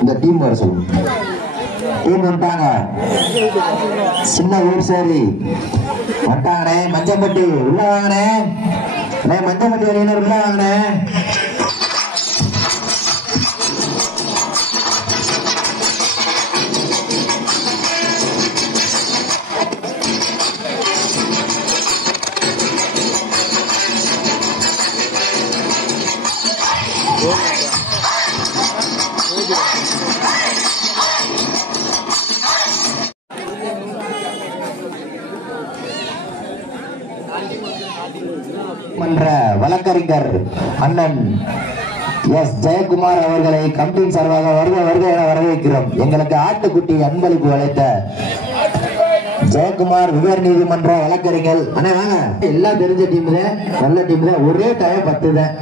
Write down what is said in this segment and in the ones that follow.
இந்த டீம் வர சொல்லுங்க. டீம் வந்துட்டாங்க. சின்ன ஊர் சேரி வந்துட்டாங்கண்ணே. மஞ்சப்பட்டி உள்ள வாங்கண்ணே. மஞ்சப்பட்டி அணியினர் உள்ள வாங்கண்ணே. மன்ற வழக்கறிஞர் அண்ணன் எஸ் ஜெயக்குமார் அவர்களை கமிட்டியின் சார்பாக வருக என வரவேற்கிறோம். எங்களுக்கு ஆட்டுக்குட்டி அன்பளிப்பு அளித்த ஜெயக்குமார் உயர் நீதிமன்ற வழக்கறிஞர் அண்ணா வாங்க. எல்லாம் தெரிஞ்ச டீம் தான், நல்ல டீம் தான். ஒரே டைம் 10 தான்.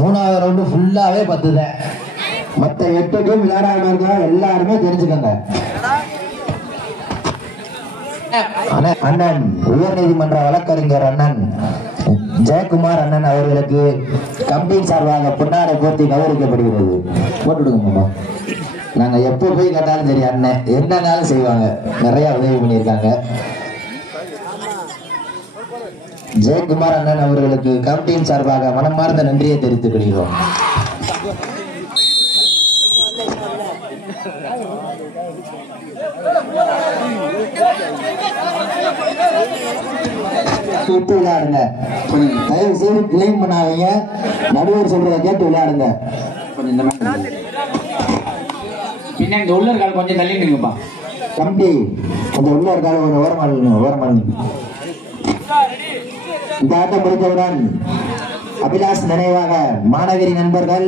3வது ரவுண்டு ஃபுல்லாவே 10 தான். மற்ற 8 டீம் விளையாடாம இருக்கா எல்லாருமே தெரிஞ்சுக்கங்க. அண்ணன் உயர் நீதிமன்ற வழக்கறிஞர் அண்ணன் ஜெயக்குமார் அண்ணன் அவர்களுக்கு கமிட்டியின் சார்பாக பொன்னாடை போர்த்தி கௌரவிக்கப்படுகிறது. போட்டுடுங்க. நாங்க எப்போ போய் கேட்டாலும் சரி அண்ணன் என்னன்னாலும் செய்வாங்க. நிறைய உதவி பண்ணியிருக்காங்க. ஜெயக்குமார் அண்ணன் அவர்களுக்கு கமிட்டியின் சார்பாக மனமார்ந்த நன்றியை தெரிவித்துக் கொள்கிறோம். விளையாடுங்க. தயவு செய்து கிளைம் பண்ணாதீங்க. நடுவர் சொல்றத கேட்டு விளையாடுங்க. பின்ன இந்த உள்ளர் கால் கொஞ்சம் தள்ளி நின்னுப்பா. கம்பி அந்த உள்ளர் கால் ஒரு ஓரமா இந்த ஆட்டம் முடித்தவுடன் அபிலாஷ் நினைவாக மாநகரி நண்பர்கள்,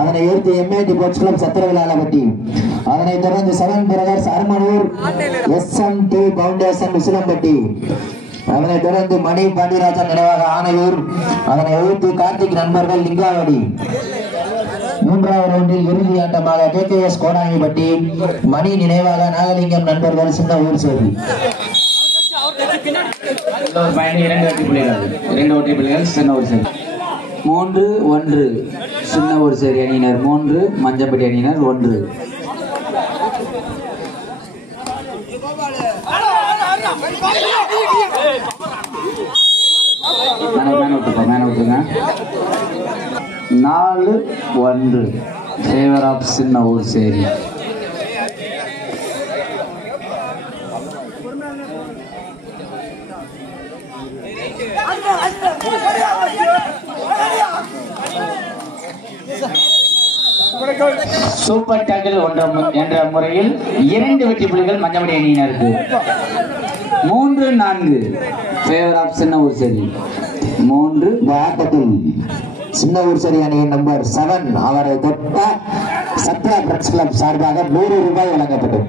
அதனை எடுத்து எம்ஏடி போர்ட்ஸ் கிளப் சத்திரவிலாலப்பட்டி, அதனைத் தொடர்ந்து 7 brothers Arumanur, SMT foundation Usilampatti, அதனைத் தொடர்ந்து மணி பாண்டியராஜன் நினைவாக ஆனையூர், அதனை எழுத்து கார்த்திக் நண்பர்கள் லிங்காவடி. 3வது ரவுண்டில் இறுதி ஆட்டமாக KKS கோடாங்கிப்பட்டி, மணி நினைவாக நாகலிங்கம் நண்பர்கள் சின்ன ஊர் சேரி. 2 வெற்றி புள்ளிகள் சின்ன ஊர் சேரி. 3-1 சின்ன ஊர் சேரி அணியினர் 3, மஞ்சப்பட்டி அணியினர் 1. மேன விட்டுங்க. 4-1 ஃபேவர் ஆஃப் சின்ன ஊர் சேரி. சூப்பர் டேக்கிள் என்ற முறையில் 2 வெற்றி புள்ளிகள் மஞ்சப்பட்டி அணியினருக்கு. 3-4 ஃபேவர் ஆஃப் சின்ன ஊர் சேரி. 3 ஆட்டத்தில் சின்ன ஊர் சேரி அணியின் நம்பர் 7 அவரை தொட்ட சத்யா பிரஸ் கிளப் சார்பாக 100 ரூபாய் வழங்கப்பட்டது.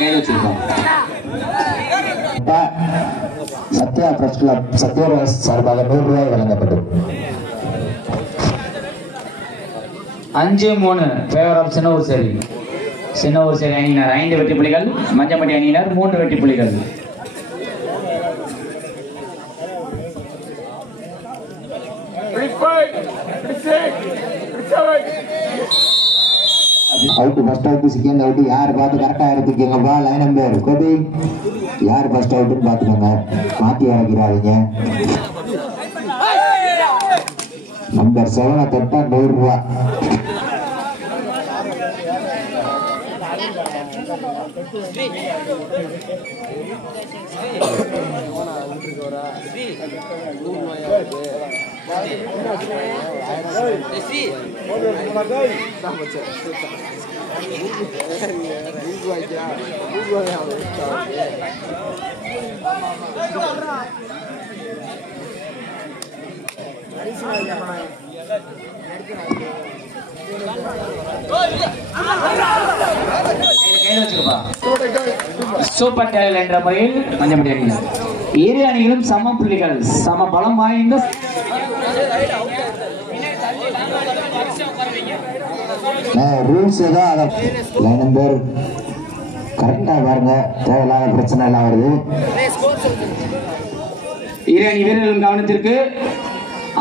கையில் வச்சிருக்கோம். சத்யா பிரஸ் கிளப் சார்பாக 100 ரூபாய் வழங்கப்பட்டது. 5-3 ஃபேவர் ஆஃப் சின்ன ஊர் சேரி. சின்ன ஊர் சேரி அணியினர் 5 வெற்றி புள்ளிகள், மஞ்சப்பட்டி அணியினர் 3 வெற்றி புள்ளிகள். Out first out second out யார் பார்த்து கரெக்டா எடுத்துக்கீங்கப்பா. லைன் நம்பர் கோபி யார் ஃபர்ஸ்ட் அவுட்னு பாத்துக்கோங்க. மாத்தி இறக்கிறாதீங்க. நம்பர் 7 தொட்டா 100 ரூபாய். சூப்பர் டேக்கிள் என்ற முறையில் மஞ்சப்பட்டி அணியினர். இரு அணிகளும் சம புள்ளிகள், சம பலம் வாய்ந்த. ரூல்ஸ் ஏதோ லைன் நம்பர் கரெக்டா பாருங்க. தேவையில்லாத பிரச்சனை எல்லாம் வருது. இரு அணி வீரர்களின் கவனத்திற்கு.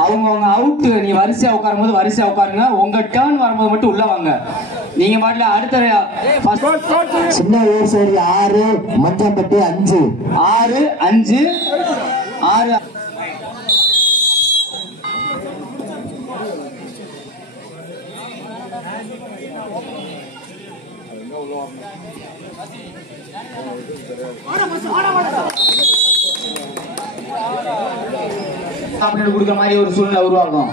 அவங்க அவுட்டு. நீ வரிசையா உட்காரும் போது வரிசையா உட்காருங்க. உங்க டர்ன் வரும்போது மட்டும் உள்ள வாங்க. நீங்க பாட்டுல அடுத்த சின்ன ஊர் சரி 6 மஞ்சம்பட்டி 5 6 5 6 கொடுக்குற மாதிரி ஒரு சூழ்நிலை உருவாகும்.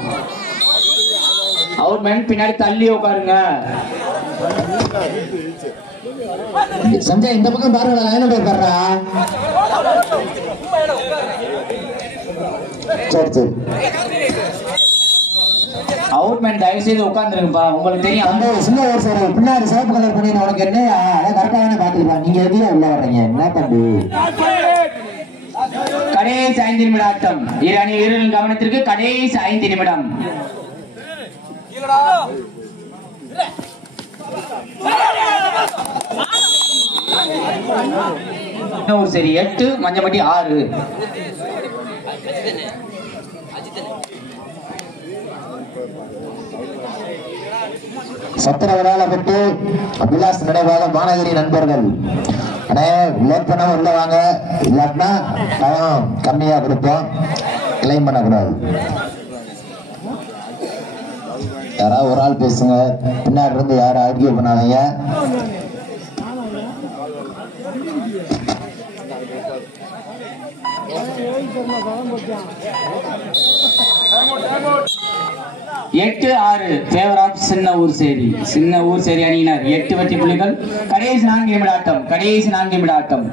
அவர் மேன் பின்னாடி தள்ளி உட்காருங்க. சஞ்சய் இந்த பக்கம் பாருங்க, லைன் நம்பர் பாருடா. சரி சரி அவுட் மேன் தயவு செய்து உட்கார்ந்துருங்கப்பா. உங்களுக்கு தெரியும் சின்ன ஒரு சார் பின்னாடி சிவப்பு கலர் பண்ணி உனக்கு என்ன கரெக்டா தானே பாத்துக்கலாம். நீங்க எதுல உள்ள வர்றீங்க என்ன தம்பி? கடைசி 5 நிமிட ஆட்டம். இரு அணி வீரர்களின் கவனத்திற்கு. கடைசி 5 நிமிடம். சரி 8 மஞ்சம்பட்டி 6. சத்திரவிழாலப்பட்டு அபிலாஷ் நினைவாக மாநகரி நண்பர்கள் அண்ணே லேட் பண்ண உள்ள வாங்க. இல்லாட்டினா டைம் கம்மியா கொடுப்போம். கிளைம் பண்ணக்கூடாது. யாராவது ஒரு ஆள் பேசுங்க. பின்னாடி இருந்து யாரும் ஆர்கியூ பண்ணாதீங்க. எட்டு 6 ஃபேவர் ஆஃப் சின்ன ஊர் சேரி அணியினர் 8 வெற்றி புள்ளிகள். கடைசி 4 நிமிட ஆட்டம். கடைசி 4 நிமிட ஆட்டம்.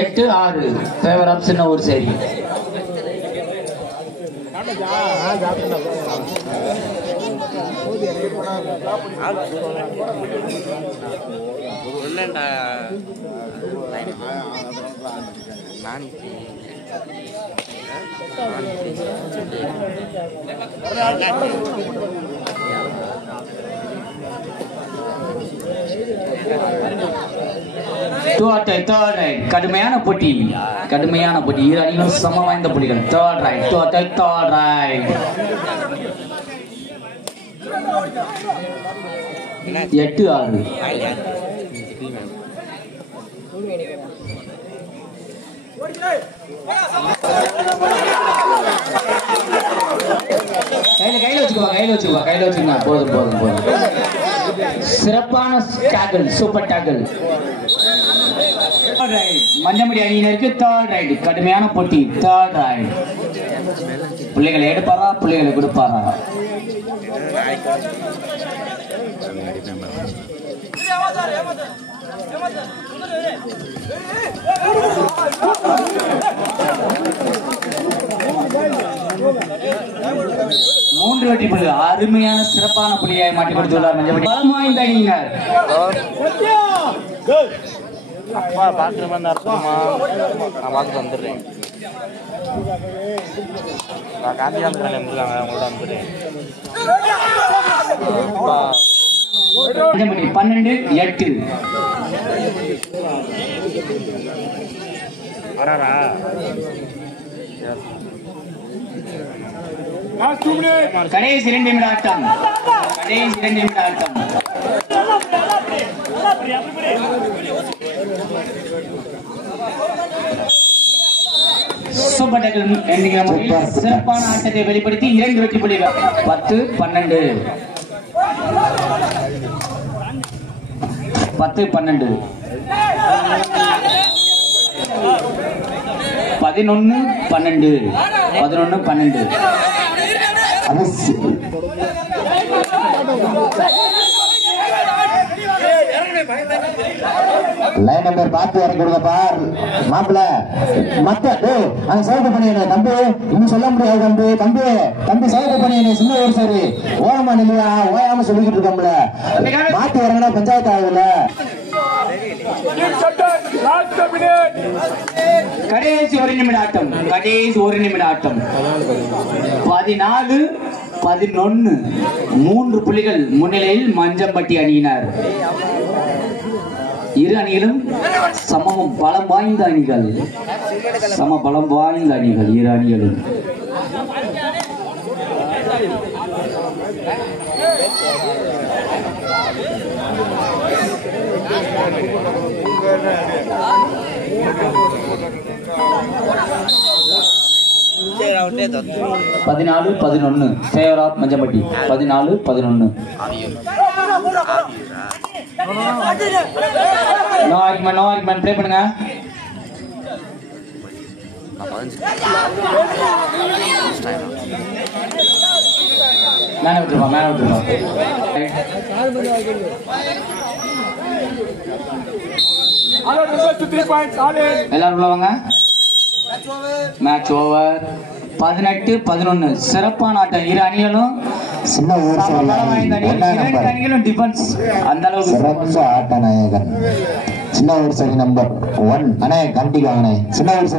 8-6 ஃபேவர் ஆஃப் சின்ன ஊர் சேரி. கடுமையான போட்டி இரு அணிகளும் சம வாய்ந்த புள்ளிகள். Third right 8-6. கையில வச்சுக்கோங்க. போதும். சிறப்பான டாக்கிள், சூப்பர் டாக்கிள். மஞ்சம்பட்டி அணியினருக்கு தேர்ட் ரைட். கடுமையான போட்டி. Third right. பிள்ளைகளை எடுப்பாரா, பிள்ளைகளை கொடுப்பாரா? மூன்று வெற்றி புள்ளி. அருமையான சிறப்பான புள்ளியாய் மாற்றி கொடுத்துள்ளார் மஞ்சம்பட்டி. பலம் வாய்ந்த அணியினர். பாக்குற மாதிரி இருக்குமா? நான் பார்த்துட்டு வந்துடுறேன். நான் காந்தியாந்திரன் வந்துருக்காங்க, அவங்கள்ட்ட வந்துடுறேன். மஞ்சம்பட்டி 12-8. வராரா? கடைசி 2 நிமிட ஆட்டம். சூப்பர் டாக்கிள் என்கிற முறையில் சிறப்பான ஆட்டத்தை வெளிப்படுத்தி 2 வெற்றி புள்ளிகள். 10-12. 11-12. 11-12. லைன் நம்பர் பார்த்து இறக்கி கொடுங்கப்பா மாப்பிள்ள. அங்க சவுக்கு பண்ணிய தம்பி இன்னும் சொல்ல முடியாது. தம்பி சவுக்கு பண்ணிய சின்ன ஊர் சரி ஓரமா நிலையா ஓயாம சொல்லிக்கிட்டு இருக்கோம்ல. மாத்தி இறங்கினா பஞ்சாயத்து ஆகுதுல. கடைசி 1 நிமிட ஆட்டம். 14-11. 3 புள்ளிகள் முன்னிலையில் மஞ்சம்பட்டி அணியினர். இரு அணிகளும் சமமும் பலம் வாய்ந்த அணிகள், சம பலம் வாய்ந்த அணிகள் இரு அணிகளும். பதினாலு 11 சேவராத் மஞ்சப்பட்டி 14-11. நோ ஆர்குமெண்ட் ப்ளே பண்ணுங்க. மேல விட்டுருப்பா. எல்லாரும் உள்ள வாங்க. Match over. 18-11 சிறப்பான ஆட்டம். இரு அணிகளும் சின்ன ஊர் அணிகளும் டிஃபென்ஸ் அந்த அளவுக்கு சிறந்த ஆட்ட நாயகன். சின்ன ஊர் சரி நம்பர் 1 அண்ணே கண்டிப்பாங்க. சின்ன ஊர்